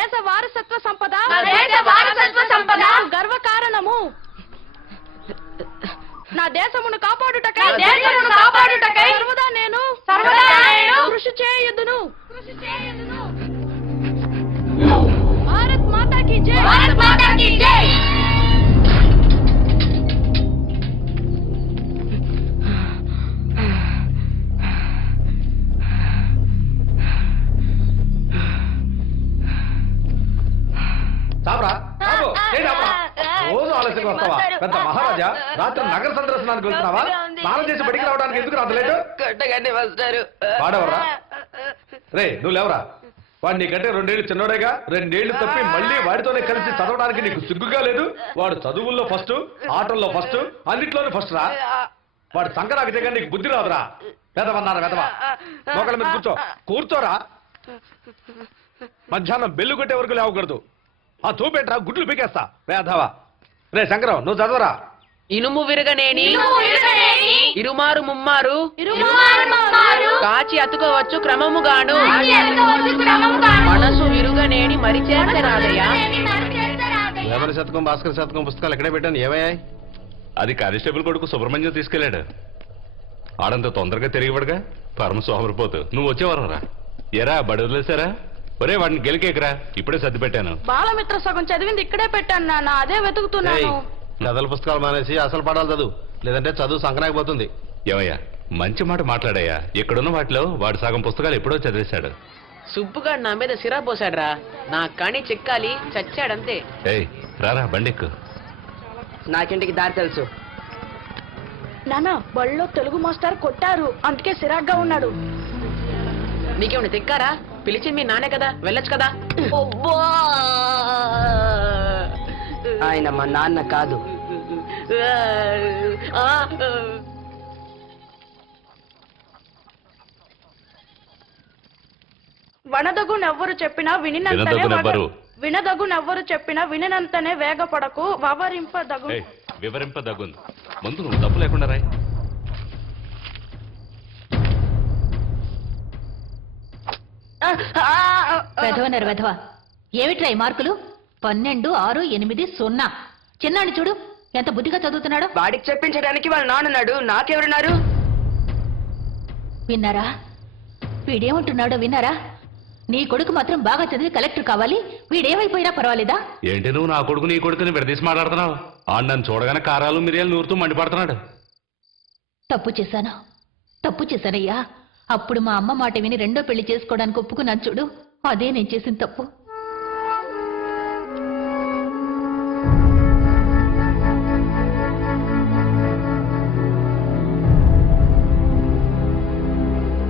దేశ వారసత్వ సంపద గర్వ కారణము. నా దేశమును కాపాడుటకై సర్వదా నేను కృషి చేయుదును. భారత్ మాతా కీ జై. రోజు ఆలస్యంగా వస్తావా? పెద్ద మహారాజా, రాత్రి నగర సందర్శనానికి వెళ్తున్నావా? స్నానం చేసి బడికి రావడానికి ఎందుకు రాదు లేటు? వాడెవరా రే? నువ్వు లేవరా? వాడు నీకంటే 2 ఏళ్ళు చిన్నోడేగా. 2 ఏళ్ళు తప్పి మళ్ళీ వాడితోనే కలిసి చదవడానికి నీకు సిగ్గుగా లేదు? వాడు చదువుల్లో ఫస్ట్, ఆటల్లో ఫస్ట్, అన్నిట్లోనూ ఫస్ట్ రా. వాడు సంకరాకి దగ్గర నీకు బుద్ధి రాదురా. పెదవన్నారా పెదవా? మొక్కల మీద కూర్చోరా. మధ్యాహ్నం బెల్లు కొట్టే వరకు లేవకూడదు. ఆ తూపెట్రా, గుడ్లు పీకేస్తా వేధవా. రే శంకరం, నువ్వు చదవరా. ఇనుము విరగనేని ఇరుమారు ముమ్మారు కాచి అతుకోవచ్చు క్రమముగాను మనసు విరుగనేని మరి చేర్చరాదయ్యా. వేమన శతకం, భాస్కర శతకం పుస్తకాలు ఎక్కడే పెట్టాను, ఏమయ్యాయి? అది కానిస్టేబుల్ కొడుకు సుబ్రహ్మణ్యం తీసుకెళ్లాడు. ఆడంత తొందరగా తిరిగిపడగా పరమ సోమరిపోతు. నువ్వు వచ్చేవారా? ఎరా బడి వదిలేసారా? ఒరే వాడిని గెలికేకరా, ఇప్పుడే సర్ది పెట్టాను. బాలమిత్ర సగం చదివింది ఇక్కడే పెట్టాను నాన్న, అదే వెతుకుతున్నాను. కథల పుస్తకాలు మానేసి అసలు పడాలి చదువు, లేదంటే చదువు సంకనాకపోతుంది. ఏమయ్యా, మంచి మాట మాట్లాడయ్యా. ఇక్కడున్న వాటిలో వాడు సగం పుస్తకాలు ఎప్పుడో చదివేశాడు. సుబ్బుగాడు నా మీద సిరా పోసాడ్రా. నా కణి చిక్కాలి, చచ్చాడంతే. ఏయ్ రారా, బండిక్కు. నాకింటికి దారి తెలుసు. నాన్న, బళ్ళో తెలుగు మాస్టర్ కొట్టారు, అందుకే సిరాగ్గా ఉన్నాడు. నీకేమైనా తిక్కారా? పిలిచింది మీ నానే కదా, వెళ్ళొచ్చు కదా. ఆయన మా నాన్న కాదు. వనదగునెవ్వరు చెప్పినా వినినంతనే వేగపడకు, వివరింపదగు. ముందు నువ్వు తప్పు లేకుండా రాయ్. వెధవనరు వెధవ. ఏమిట్రా ఈ మార్కులు? 12, 6, 8, 0. చిన్నాడు చూడు ఎంత బుద్ధిగా చదువుతున్నాడు. వాడికి చెప్పించడానికి వాళ్ళ నాన్నన్నాడు, నాకెవరున్నారు? విన్నారా? వీడేమంటున్నాడో విన్నారా? నీ కొడుకు మాత్రం బాగా చదివి కలెక్టర్ కావాలి, వీడేమైపోయినా పర్వాలేదా? ఏంటి నువ్వు నా కొడుకు నీ కొడుకుని విడదీసి మాట్లాడుతున్నావు? నన్ను చూడగానే కారాలు మిరియాలు నూరుతూ మండిపడుతున్నాడు. తప్పు చేశానయ్యా. అప్పుడు మా అమ్మ మాట విని 2వ పెళ్లి చేసుకోవడానికి ఒప్పుకున్నాను చూడు, అదే నేను చేసిన తప్పు.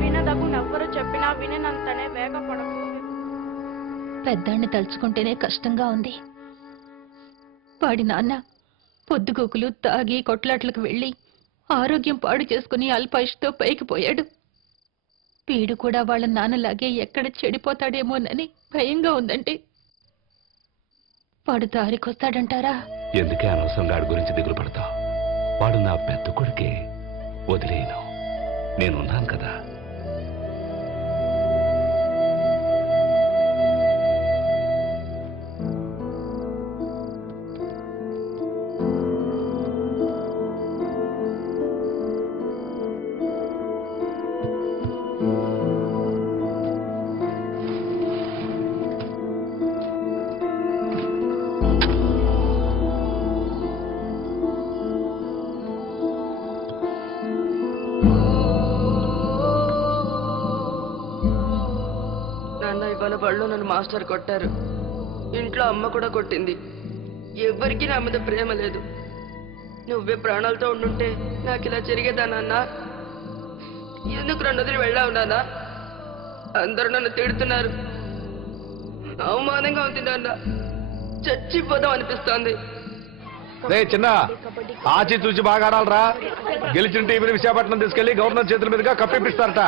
వినదగునెవ్వరు చెప్పినా వినినంతనే వేగపడకు. పెద్దాన్ని తలుచుకుంటేనే కష్టంగా ఉంది. వాడి నాన్న పొద్దుగూకులు తాగి కొట్లాట్లకు వెళ్ళి ఆరోగ్యం పాడు చేసుకుని అల్పాయుష్తో పైకి పోయాడు. వీడు కూడా వాళ్ళ నాన్నలాగే ఎక్కడ చెడిపోతాడేమోనని భయంగా ఉందండి. వాడు దారికొస్తాడంటారా? ఎందుకే అనవసరంగా వాడి గురించి దిగులు పడతావు? వాడు నా పెద్ద కొడుకే, వదిలేను. నేనున్నాను కదా. బళ్ళు నన్ను మాస్టర్ కొట్టారు. ఇంట్లో అమ్మ కూడా కొట్టింది. ఎవ్వరికీ నా మీద ప్రేమ లేదు. నువ్వే ప్రాణాలతో ఉండుంటే నాకు ఇలా జరిగేదా నాన్న? ఎందుకు నన్ను వదిలి వెళ్ళావు నాన్న? అందరూ నన్ను తిడుతున్నారు, అవమానంగా ఉంది నాన్న. చచ్చిపోదాం అనిపిస్తోంది. చిన్న ఆచి చూచి బాగా ఆడాలరా. గెలిచిన టీవీని విశాఖపట్నం తీసుకెళ్లి గవర్నర్ చేతుల మీదుగా కప్పిపిస్తారట.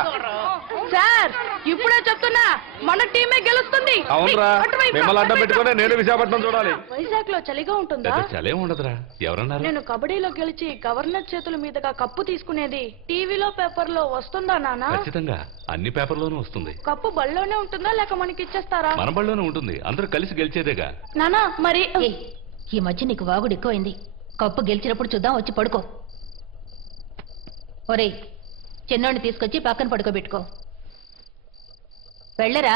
సార్ ఇప్పుడే చెప్తున్నా మన టీమే గెలుస్తుంది అవునరా మిమ్మల్ని అడ్డం పెట్టుకుని నేను విశాఖపట్నం చూడాలి. వైజాగ్ లో చలిగా ఉంటుందా? చలేం ఉండదురా. ఎవరన్నారు? నేను కబడ్డీలో గెలిచి గవర్నర్ చేతుల మీదుగా కప్పు తీసుకునేది టీవీలో పేపర్ లో వస్తుందా నాన్న? ఖచ్చితంగా అన్ని పేపర్లోనూ వస్తుంది. కప్పు బళ్ళోనే ఉంటుందా లేక మనకి ఇచ్చేస్తారా? మన బళ్ళలోనే ఉంటుంది. అందరూ కలిసి గెలిచేదేగా. నానా మరి ఏయ్, ఈ మధ్య నీకు వాగుడు ఎక్కువైంది. కప్పు గెలిచినప్పుడు చూద్దాం, వచ్చి పడుకో. ఒరేయ్, చిన్నోడిని తీసుకొచ్చి పక్కన పడుకోబెట్టుకో. వెళ్ళరా.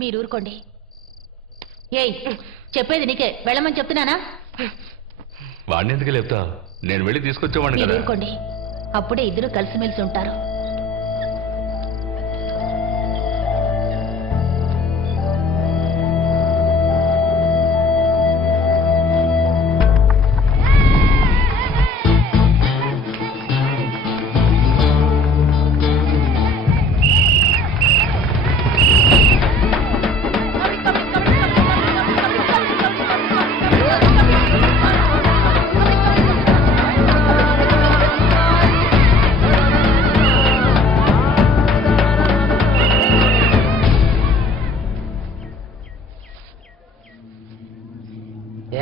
మీరు ఊరుకోండి. ఏయ్, చెప్పేది నీకే, వెళ్ళమని చెప్తున్నానా? వాడిని ఎందుకు లేపుతా? నేను వెళ్ళి తీసుకొచ్చేవాడిని మీరు కదా. ఊరుకోండి, అప్పుడే ఇద్దరు కలిసిమెలిసి ఉంటారు.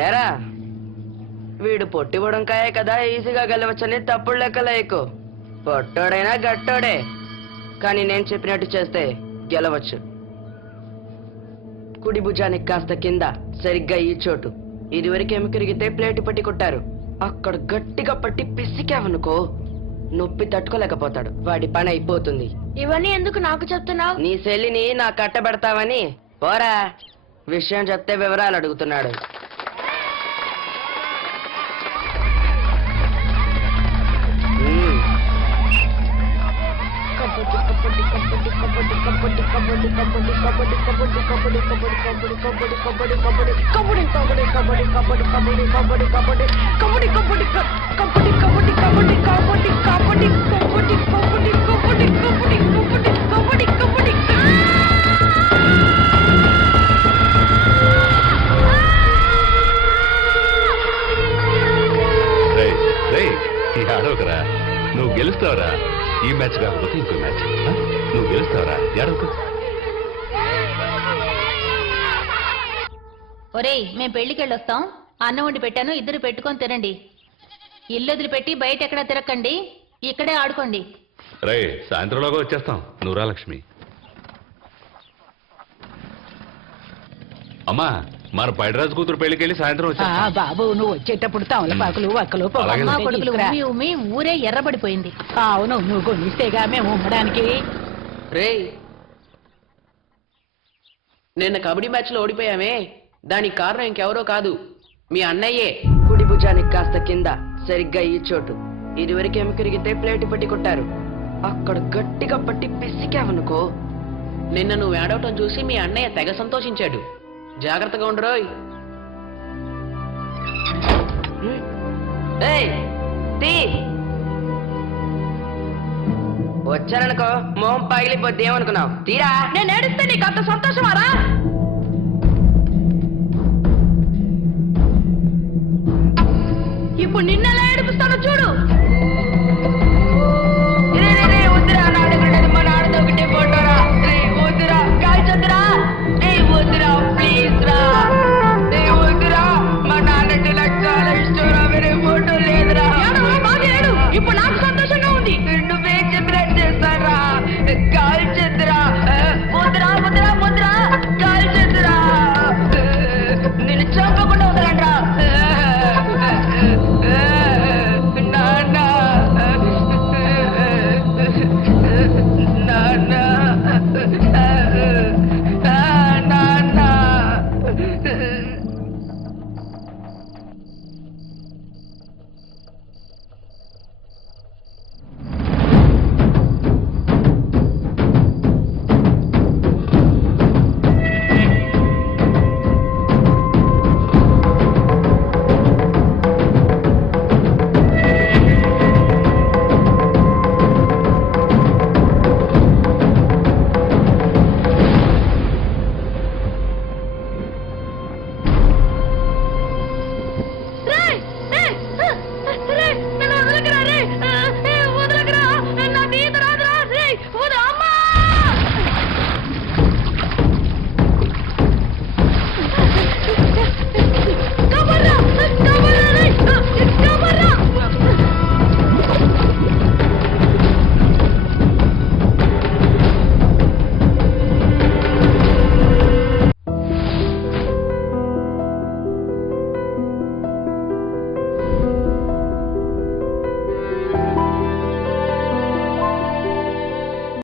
ఏరా వీడు పొట్టి బుడంకాయే కదా ఈజీగా గెలవచ్చని తప్పుడు లెక్కలేకు. పొట్టోడైనా గట్టోడే, కానీ నేను చెప్పినట్టు చేస్తే గెలవచ్చు. కుడి భుజానికి కాస్త కింద సరిగ్గా ఈ చోటు ఇదివరకు ఎముకరిగితే ప్లేటు పట్టి కొట్టారు. అక్కడ గట్టిగా పట్టి పిసికావనుకో నొప్పి తట్టుకోలేకపోతాడు. వాడి పని అయిపోతుంది. ఇవన్నీ ఎందుకు నాకు చెప్తున్నావు? నీ సెల్లిని నా కట్టబెడతావని. పోరా, విషయం చెప్తే వివరాలు అడుగుతున్నాడు. రేయ్, రేయ్, ఈ ఆడవకరా. నువ్వు గెలుస్తావరా. ఈ మ్యాచ్ కాకపోతే ఇంకో మ్యాచ్. నువ్వు గెలుస్తావరా. ఏడవకు. ఒరేయ్, మేం పెళ్లికెళ్ళొస్తాం. అన్నం వండి పెట్టాను, ఇద్దరు పెట్టుకొని తినండి. ఇల్లు వదిలిపెట్టి బయట ఎక్కడా తిరక్కండి, ఇక్కడే ఆడుకోండి. రేయ్, సాయంత్రంలోగా వచ్చేస్తాం. నువ్వురా లక్ష్మి. అమ్మా, మన పైడరాజు కూతురు పెళ్లికెళ్ళి సాయంత్రం వచ్చా. బాబు నువ్వు వచ్చేటప్పుడు తమలపాకులు వక్కలు అలాగే. అమ్మా కొడుకులు ఉమ్మి ఉమ్మి ఊరే ఎర్రబడిపోయింది. అవును నువ్వు కొనిస్తేగా మేము ఉమ్మడానికి. రేయ్, నిన్న కబడ్డీ మ్యాచ్ లో ఓడిపోయామే, దానికి కారణం ఇంకెవరో కాదు, మీ అన్నయ్యే. కుడి భుజానికి కాస్త కింద సరిగ్గా ఈ చోటు ఇదివరకు ఎముకరిగితే ప్లేటు పట్టి కొట్టారు. అక్కడ గట్టిగా పట్టి పిసికావనుకో నిన్న నువ్వు ఏడవటం చూసి మీ అన్నయ్య తెగ సంతోషించాడు. జాగ్రత్తగా ఉండరోయ్. ఏయ్, తీ. వచ్చారనుకో మొహం పగిలిపోద్ది. ఏమనుకున్నావు? తీరా. నేను ఏడిస్తే నీకు అంత సంతోషమారా? ఇప్పుడు నిన్న